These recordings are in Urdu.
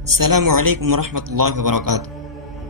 السلام علیکم ورحمۃ اللہ وبرکاتہ۔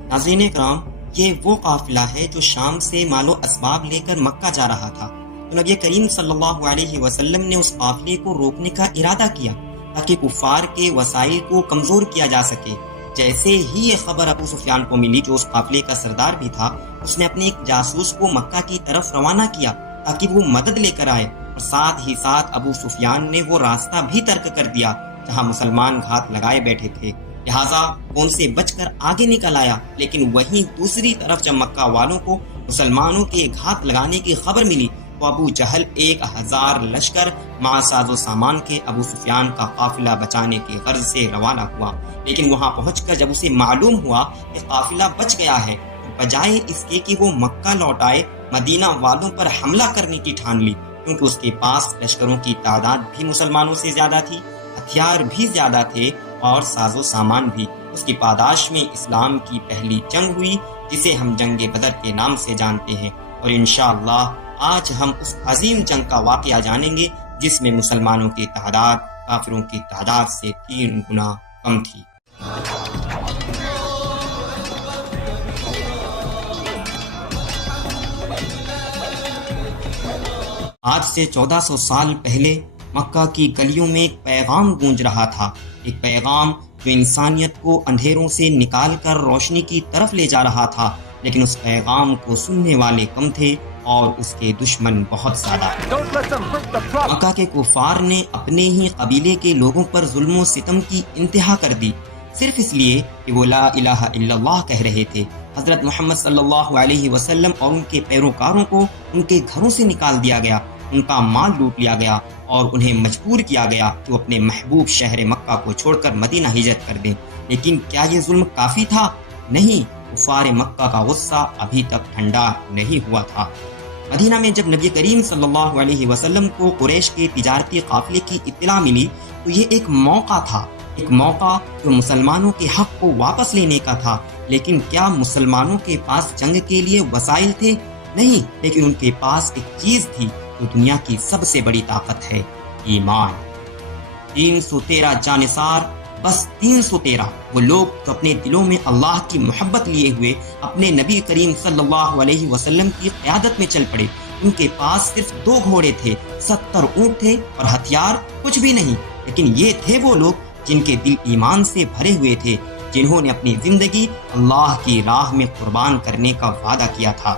ناظرین کرام، یہ وہ قافلہ ہے جو شام سے مال و اسباب لے کر مکہ جا رہا تھا۔ تو نبی کریم صلی اللہ علیہ وسلم نے اس قافلے کو روکنے کا ارادہ کیا تاکہ کفار کے وسائل کو کمزور کیا جا سکے۔ جیسے ہی یہ خبر ابو سفیان کو ملی، جو اس قافلے کا سردار بھی تھا، اس نے اپنے ایک جاسوس کو مکہ کی طرف روانہ کیا تاکہ وہ مدد لے کر آئے، اور ساتھ ہی ساتھ ابو سفیان نے وہ راستہ بھی ترک کر دیا جہاں مسلمان گھات لگائے بیٹھے تھے، لہذا کون سے بچ کر آگے نکل آیا۔ لیکن وہیں دوسری طرف جب مکہ والوں کو مسلمانوں کے گھات لگانے کی خبر ملی تو ابو جہل 1000 لشکر مع ساز و سامان کے ابو سفیان کا قافلہ بچانے کے غرض سے روانہ ہوا۔ لیکن وہاں پہنچ کر جب اسے معلوم ہوا کہ قافلہ بچ گیا ہے، بجائے اس کے کہ وہ مکہ لوٹ آئے، مدینہ والوں پر حملہ کرنے کی ٹھان لی، کیونکہ اس کے پاس لشکروں کی تعداد بھی مسلمانوں سے زیادہ تھی، ہتھیار بھی زیادہ تھے اور ساز و سامان بھی۔ اس کی پاداش میں اسلام کی پہلی جنگ ہوئی، جسے ہم جنگ بدر کے نام سے جانتے ہیں، اور انشاءاللہ آج ہم اس عظیم جنگ کا واقعہ جانیں گے جس میں مسلمانوں کی تعداد کافروں کی تعداد سے 3 گنا کم تھی۔ آج سے 1400 سال پہلے مکہ کی گلیوں میں ایک پیغام گونج رہا تھا، ایک پیغام جو انسانیت کو اندھیروں سے نکال کر روشنی کی طرف لے جا رہا تھا، لیکن اس پیغام کو سننے والے کم تھے اور اس کے دشمن بہت زیادہ۔ مکہ کے کفار نے اپنے ہی قبیلے کے لوگوں پر ظلم و ستم کی انتہا کر دی، صرف اس لیے کہ وہ لا الہ الا اللہ کہہ رہے تھے۔ حضرت محمد صلی اللہ علیہ وسلم اور ان کے پیروکاروں کو ان کے گھروں سے نکال دیا گیا، ان کا مال لوٹ لیا گیا اور انہیں مجبور کیا گیا کہ وہ اپنے محبوب شہر مکہ کو چھوڑ کر مدینہ ہجرت کر دیں۔ لیکن کیا یہ ظلم کافی تھا؟ نہیں، کفار مکہ کا غصہ ابھی تک ٹھنڈا نہیں ہوا تھا۔ مدینہ میں جب نبی کریم صلی اللہ علیہ وسلم کو قریش کے تجارتی قافلے کی اطلاع ملی تو یہ ایک موقع تھا، ایک موقع جو مسلمانوں کے حق کو واپس لینے کا تھا۔ لیکن کیا مسلمانوں کے پاس جنگ کے لیے وسائل تھے؟ نہیں، لیکن ان کے پاس ایک چیز تھی جو دنیا کی سب سے بڑی طاقت ہے، ایمان۔ 313 جانثار، بس 313 وہ لوگ جو اپنے دلوں میں اللہ کی محبت لیے ہوئے اپنے نبی کریم صلی اللہ علیہ وسلم کی قیادت میں چل پڑے۔ ان کے پاس صرف 2 گھوڑے تھے، 70 اونٹ تھے اور ہتھیار کچھ بھی نہیں، لیکن یہ تھے وہ لوگ جن کے دل ایمان سے بھرے ہوئے تھے، جنہوں نے اپنی زندگی اللہ کی راہ میں قربان کرنے کا وعدہ کیا تھا۔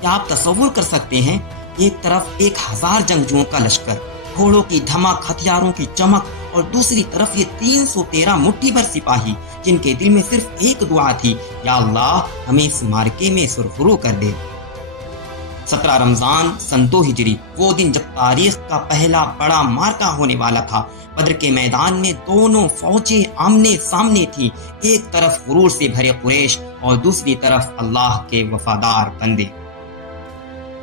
کیا آپ تصور کر سکتے ہیں؟ ایک طرف 1000 جنگجوؤں کا لشکر، گھوڑوں کی دھمک، ہتھیاروں کی چمک، اور دوسری طرف یہ 313 مٹھی بھر سپاہی جن کے دل میں صرف ایک دعا تھی، یا اللہ ہمیں اس مارکے میں سرخرو کر دے۔ 17 رمضان سن 2 ہجری، وہ دن جب تاریخ کا پہلا بڑا مارکا ہونے والا تھا۔ بدر کے میدان میں دونوں فوجیں آمنے سامنے تھیں، ایک طرف غرور سے بھرے قریش اور دوسری طرف اللہ کے وفادار بندے۔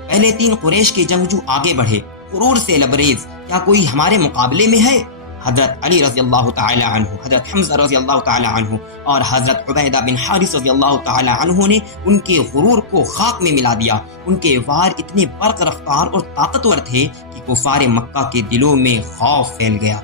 پہلے 3 قریش کے جنگجو آگے بڑھے، غرور سے لبریز، کیا کوئی ہمارے مقابلے میں ہے؟ حضرت علی رضی اللہ تعالی عنہ، حضرت حمزہ رضی اللہ تعالی عنہ اور حضرت عبیدہ بن حارث رضی اللہ تعالی عنہ نے ان کے غرور کو خاک میں ملا دیا۔ ان کے وار اتنے برق رفتار اور طاقتور تھے کہ کفار مکہ کے دلوں میں خوف پھیل گیا۔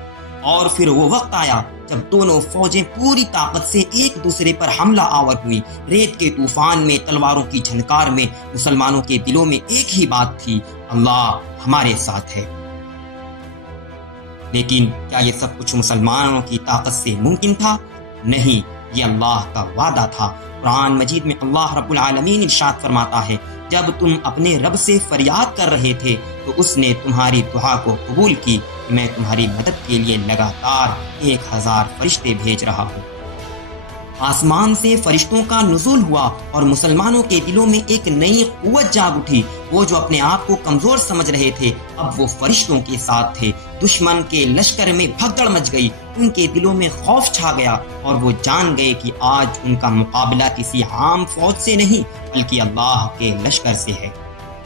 اور پھر وہ وقت آیا جب دونوں فوجیں پوری طاقت سے ایک دوسرے پر حملہ آور ہوئی۔ ریت کے طوفان میں، تلواروں کی جھنکار میں مسلمانوں کے دلوں میں ایک ہی بات تھی، اللہ ہمارے ساتھ ہے۔ لیکن کیا یہ سب کچھ مسلمانوں کی طاقت سے ممکن تھا؟ نہیں، یہ اللہ کا وعدہ تھا۔ قرآن مجید میں اللہ رب العالمین ارشاد فرماتا ہے، جب تم اپنے رب سے فریاد کر رہے تھے تو اس نے تمہاری دعا کو قبول کی، میں تمہاری مدد کے لیے لگاتار 1000 فرشتے بھیج رہا ہوں۔ آسمان سے فرشتوں کا نزول ہوا اور مسلمانوں کے دلوں میں ایک نئی قوت جاگ اٹھی۔ وہ جو اپنے آپ کو کمزور سمجھ رہے تھے اب وہ فرشتوں کے ساتھ تھے۔ دشمن کے لشکر میں بھگدڑ مچ گئی، ان کے دلوں میں خوف چھا گیا اور وہ جان گئے کہ آج ان کا مقابلہ کسی عام فوج سے نہیں بلکہ اللہ کے لشکر سے ہے۔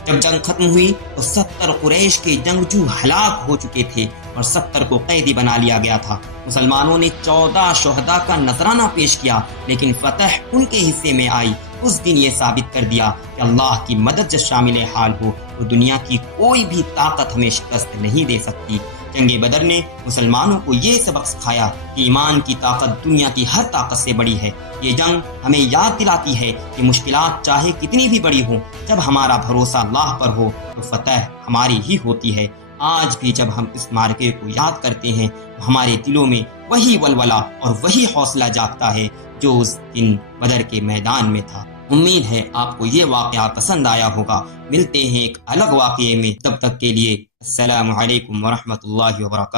جب جنگ ختم ہوئی تو 70 قریش کے جنگجو ہلاک ہو چکے تھے اور 70 کو قیدی بنا لیا گیا تھا۔ مسلمانوں نے 14 شہداء کا نذرانہ پیش کیا، لیکن فتح ان کے حصے میں آئی۔ اس دن یہ ثابت کر دیا کہ اللہ کی مدد جب شامل حال ہو تو دنیا کی کوئی بھی طاقت ہمیں شکست نہیں دے سکتی۔ جنگ بدر نے مسلمانوں کو یہ سبق سکھایا کہ ایمان کی طاقت دنیا کی ہر طاقت سے بڑی ہے۔ یہ جنگ ہمیں یاد دلاتی ہے کہ مشکلات چاہے کتنی بھی بڑی ہوں، جب ہمارا بھروسہ اللہ پر ہو تو فتح ہماری ہی ہوتی ہے۔ آج بھی جب ہم اس معرکے کو یاد کرتے ہیں تو ہمارے دلوں میں وہی ولولہ اور وہی حوصلہ جاگتا ہے جو اس دن بدر کے میدان میں تھا۔ امید ہے آپ کو یہ واقعہ پسند آیا ہوگا۔ ملتے ہیں ایک الگ واقعے میں، تب تک کے لیے السلام علیکم ورحمۃ اللہ وبرکاتہ۔